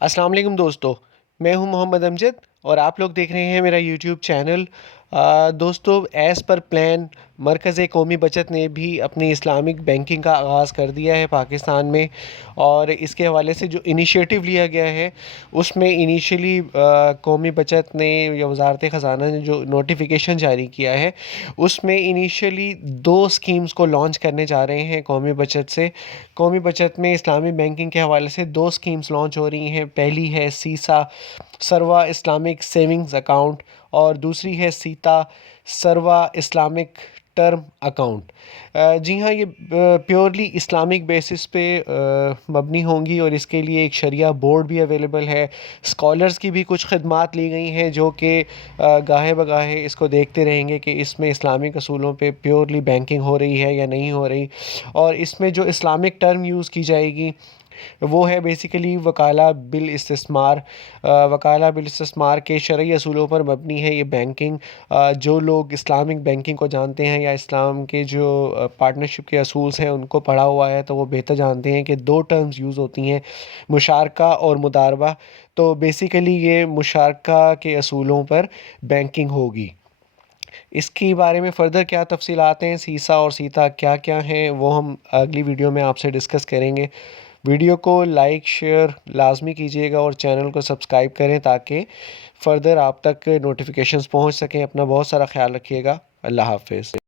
अस्सलाम वालेकुम दोस्तों। मैं हूं मोहम्मद अमजद और आप लोग देख रहे हैं मेरा यूट्यूब चैनल। दोस्तों, एज़ पर प्लान मरकज़ कौमी बचत ने भी अपनी इस्लामिक बैंकिंग का आगाज़ कर दिया है पाकिस्तान में। और इसके हवाले से जो इनिशिएटिव लिया गया है उसमें इनिशियली कौमी बचत ने या वज़ारत ख़ज़ाना ने जो नोटिफिकेशन जारी किया है उसमें इनिशियली दो स्कीम्स को लॉन्च करने जा रहे हैं कौमी बचत से। कौमी बचत में इस्लामी बैंकिंग के हवाले से दो स्कीम्स लॉन्च हो रही हैं। पहली है सीसा सरवा इस्लामिक सेविंग्स अकाउंट और दूसरी है सीता सरवा इस्लामिक टर्म अकाउंट। जी हाँ, ये प्योरली इस्लामिक बेसिस पे मबनी होंगी और इसके लिए एक शरिया बोर्ड भी अवेलेबल है। स्कॉलर्स की भी कुछ खदमात ली गई हैं जो कि गाहे बगाहे इसको देखते रहेंगे कि इसमें इस्लामिक असूलों पे प्योरली बैंकिंग हो रही है या नहीं हो रही। और इसमें जो इस्लामिक टर्म यूज़ की जाएगी वो है बेसिकली वकाला बिल इस्तिस्मार। वकाला बिल इस्तिस्मार के शरई असूलों पर मबनी है ये बैंकिंग। जो लोग इस्लामिक बैंकिंग को जानते हैं या इस्लाम के जो पार्टनरशिप के असूल्स हैं उनको पढ़ा हुआ है तो वो बेहतर जानते हैं कि दो टर्म्स यूज़ होती हैं, मुशारका और मुदारबा। तो बेसिकली ये मुशारका के असूलों पर बैंकिंग होगी। इसके बारे में फ़र्दर क्या तफसीलात हैं, सीसा और सीता क्या क्या हैं, वो हम अगली वीडियो में आपसे डिस्कस करेंगे। वीडियो को लाइक शेयर लाजमी कीजिएगा और चैनल को सब्सक्राइब करें ताकि फ़र्दर आप तक नोटिफिकेशंस पहुंच सकें। अपना बहुत सारा ख्याल रखिएगा। अल्लाह हाफ़िज़।